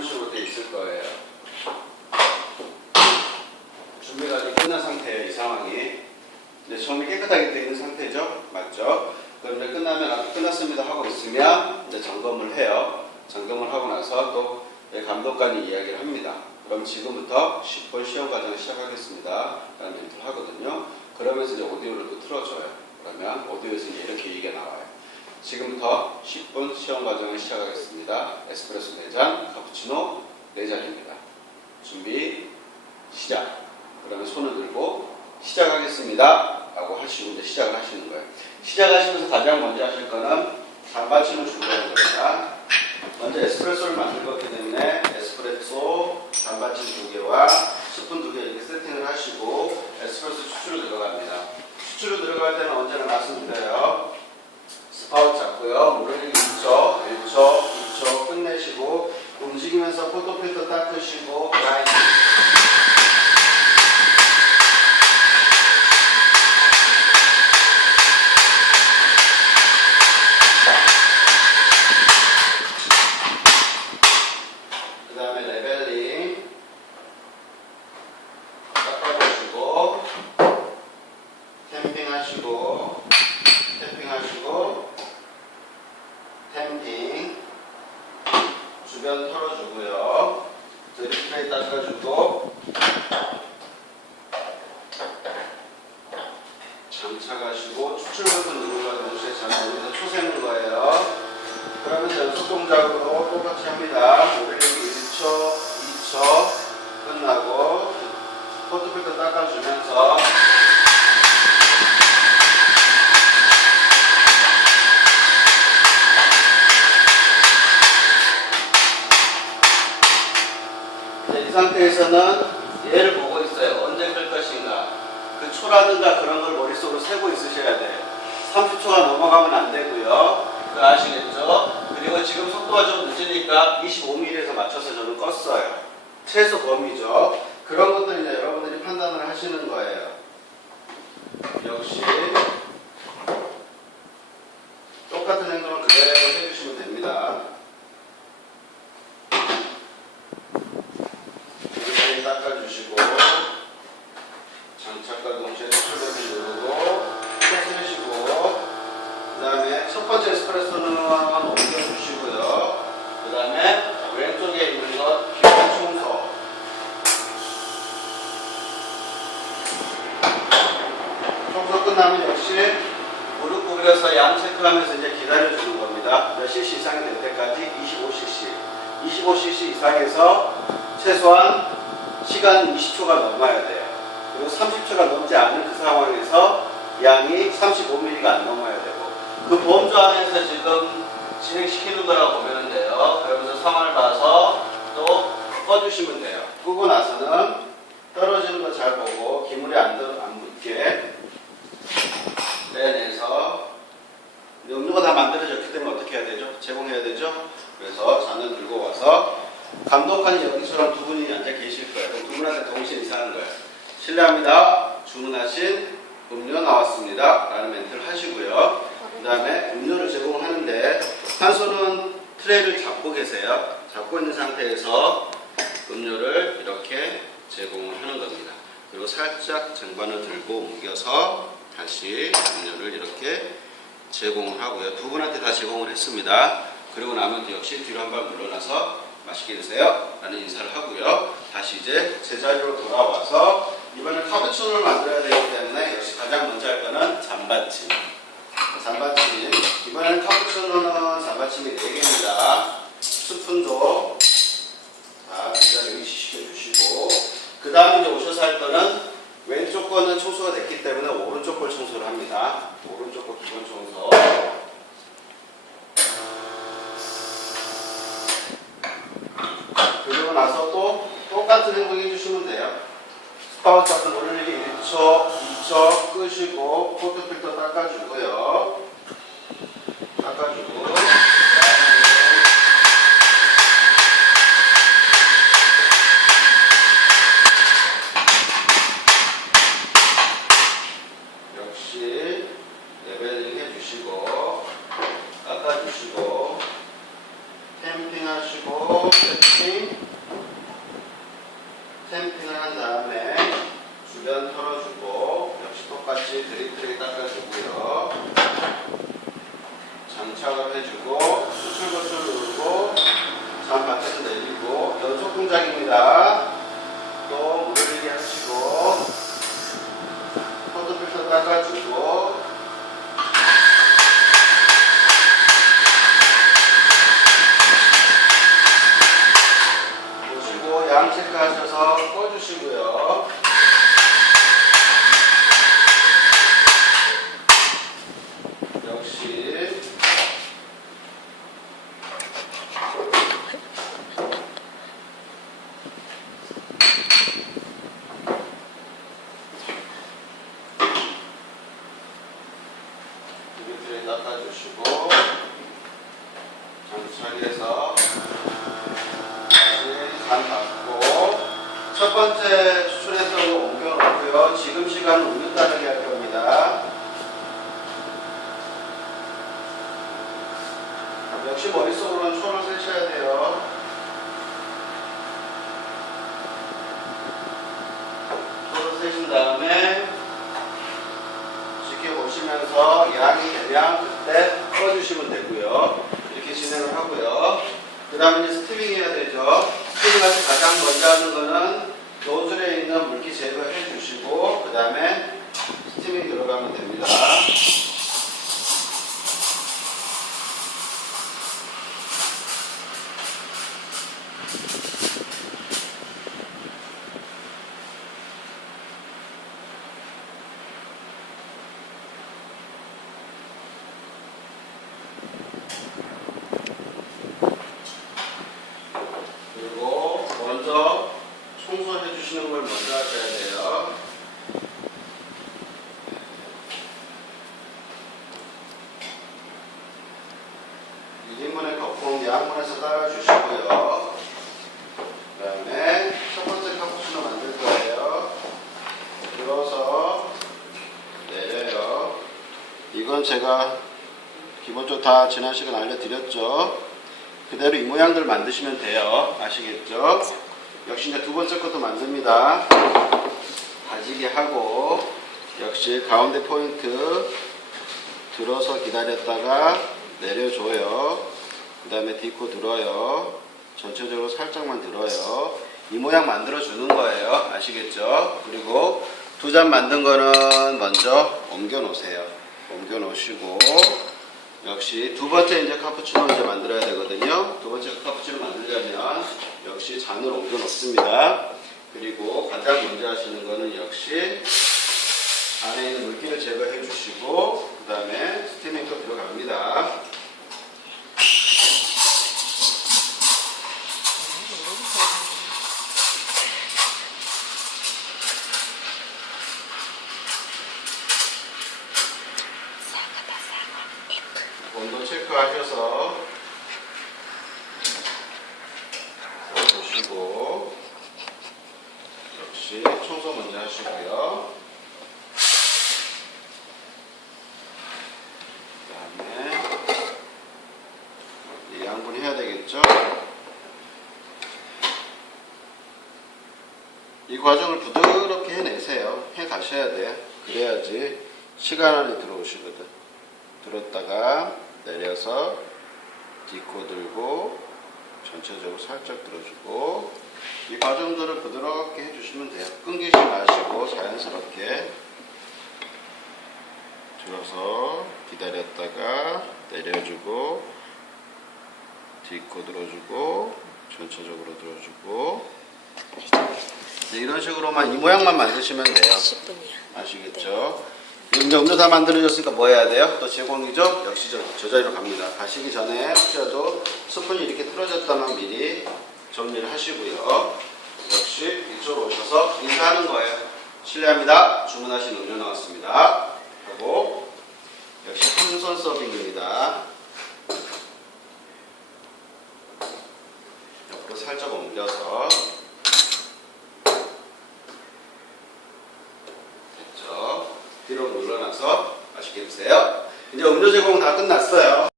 이런 식으로 돼 있을 거예요. 준비가 아직 끝난 상태예요. 이 상황이. 이제 정리 깨끗하게 되어 있는 상태죠. 맞죠? 그럼 이제 끝나면 아까 끝났습니다 하고 있으면 이제 점검을 해요. 점검을 하고 나서 또 감독관이 이야기를 합니다. 그럼 지금부터 10분 시험 과정을 시작하겠습니다. 라는 멘트를 하거든요. 그러면서 이제 오디오를 또 틀어줘요. 그러면 오디오에서 이제 이렇게 얘기가 나와요. 지금부터 10분 시험 과정을 시작하겠습니다. 에스프레소 4잔, 카푸치노 4잔입니다. 준비, 시작. 그러면 손을 들고 시작하겠습니다. 라고 하시고 이제 시작을 하시는 거예요. 시작하시면서 가장 먼저 하실 거는 단받침을 준비하는 겁니다. 먼저 에스프레소를 만들 거기 때문에 에스프레소 단받침 2개와 스푼 2개 이렇게 세팅을 하시고 에스프레소 추출로 들어갑니다. 추출로 들어갈 때는 언제나 말씀드려요. 스파웃 잡고요. 물을 1초, 1초, 2초 끝내시고 움직이면서 포토필터 닦으시고 그라인딩. 그 다음에 레벨링 닦아주시고 탬핑하시고 탬핑 주변 털어주고요. 드립스프레이 닦아주고 장착하시고 추출 버튼 누르고 동시에 잠깐 초세는 거예요. 그러면서 연속 동작으로 똑같이 합니다. 모빌리티 1초, 2초 끝나고 포트필터 닦아주면서 이 상태에서는 얘를 보고 있어요. 언제 끌 것인가. 그 초라든가 그런 걸 머릿속으로 세고 있으셔야 돼요. 30초가 넘어가면 안 되고요. 그거 아시겠죠? 그리고 지금 속도가 좀 늦으니까 25mm에서 맞춰서 저는 껐어요. 최소 범위죠. 그런 것들 이제 여러분들이 판단을 하시는 거예요. 역시 똑같은 행동을 그대로 해주시면 됩니다. 닦아주시고 장착과 동시에 스프레이를 누르고 펴주시고 그 다음에 첫 번째 에스프레소는 옮겨주시고요. 그 다음에 왼쪽에 있는 것 기본 청소 청소 끝나면 역시 무릎 굽혀서 양 체크하면서 이제 기다려주는 겁니다. 몇 cc 이상이 될 때까지 25cc 25cc 이상에서 최소한 시간 20초가 넘어야 돼요. 그리고 30초가 넘지 않는 그 상황에서 양이 35mm가 안 넘어야 되고 그 보험조 안에서 지금 진행시키는 거라고 보면 돼요. 그러면서 상황을 봐서 또 꺼주시면 돼요. 끄고 나서는 떨어지는 거 잘 보고 기물이 안 붙게 빼내서 음료가 다 만들어졌기 때문에 어떻게 해야 되죠? 제공해야 되죠? 그래서 잔을 들고 와서 감독관이 여기서랑 두 분이 앉아 계실 거예요. 두 분한테 동시에 인사하는 거예요. 실례합니다. 주문하신 음료 나왔습니다. 라는 멘트를 하시고요. 그 다음에 음료를 제공하는데 한 손은 트레이를 잡고 계세요. 잡고 있는 상태에서 음료를 이렇게 제공을 하는 겁니다. 그리고 살짝 쟁반을 들고 옮겨서 다시 음료를 이렇게 제공을 하고요. 두 분한테 다 제공을 했습니다. 그리고 나면 역시 뒤로 한 발 물러나서 맛있게 드세요 라는 인사를 하고요. 다시 이제 제자리로 돌아와서 이번엔 카푸치노를 만들어야 되기 때문에 역시 가장 먼저 할 거는 잔받침. 이번에는 카푸치노는 잔받침이 4개입니다. 스푼도 다 제자리에 시켜주시고 그 다음에 이제 오셔서 할 거는 왼쪽 거는 청소가 됐기 때문에 오른쪽 걸 청소를 합니다. 오른쪽 거 기본 청소. 그리고 나서 또 똑같은 행동 해주시면 돼요. 스파우스 같은 올리기 1초, 2초 끄시고 포트필터 닦아주고요. 역시 레벨링 해주시고 깎아주시고 캠핑하시고 세팅 부착을 해주고 수출 버튼을 누르고 잠 밖에서 내리고 연속 동작입니다. 또 물들게 하시고 포도 필터 닦아주고 보시고 양 체크하셔서 꺼주시고요. 역시 밑에 닦아주시고 장치 처리해서 다시 간 닫고 첫 번째 수출했던 거 옮겨놓고요. 지금 시간은 우유 따르게 할 겁니다. 역시 머릿속으로는 초를 세셔야 돼요. 초를 세신 다음에 지켜보시면서 양이 되면 그때 꺼주시면 되고요. 이렇게 진행을 하고요. 그 다음에 이제 스티밍 해야 되죠. 스티밍할 때 가장 먼저 하는 거는 노즐에 있는 물기 제거해 주시고 그 다음에 스티밍 들어가면 됩니다. 그리고 먼저 청소해 주시는 걸 먼저 하셔야 돼요. 유리문의 거품 양문에서 따라주시고요. 그 다음에 첫 번째 카푸치노 만들 거예요. 들어서 내려요. 이건 제가 기본적으로 다 지난 시간 알려드렸죠. 그대로 이 모양들 만드시면 돼요. 아시겠죠? 역시 이제 두 번째 것도 만듭니다. 다지기 하고 역시 가운데 포인트 들어서 기다렸다가 내려줘요. 그 다음에 딛고 들어요. 전체적으로 살짝만 들어요. 이 모양 만들어 주는 거예요. 아시겠죠? 그리고 두 잔 만든 거는 먼저 옮겨 놓으세요. 옮겨 놓으시고 역시 두 번째 이제 카푸치노 이제 만들어야 되거든요. 두 번째 카푸치노 만들려면 역시 잔을 옮겨 놓습니다. 그리고 가장 먼저 하시는 거는 역시 안에 있는 물기를 제거해 주시고 그 다음에 스티밍도 들어갑니다. 온도 체크하셔서 보시고 역시 청소 먼저 하시고요. 그 다음에 양분해야 되겠죠. 이 과정을 부드럽게 해내세요. 해 가셔야 돼요. 그래야지 시간 안에 들어오시거든. 들었다가 내려서 딛고 들고 전체적으로 살짝 들어주고 이 과정들을 부드럽게 해주시면 돼요. 끊기지 마시고 자연스럽게 들어서 기다렸다가 내려주고 딛고 들어주고 전체적으로 들어주고 네, 이런 식으로만 이 모양만 만드시면 돼요. 10분이야. 아시겠죠? 이제 음료 다 만들어졌으니까 뭐 해야 돼요? 또 제공이죠? 역시 저 자리로 갑니다. 가시기 전에 혹시라도 스푼이 이렇게 틀어졌다면 미리 정리를 하시고요. 역시 이쪽으로 오셔서 인사하는 거예요. 실례합니다. 주문하신 음료 나왔습니다. 하고 역시 한손 서빙입니다. 옆으로 살짝 옮겨서 뒤로 눌러놔서 맛있게 드세요. 이제 음료 제공 다 끝났어요.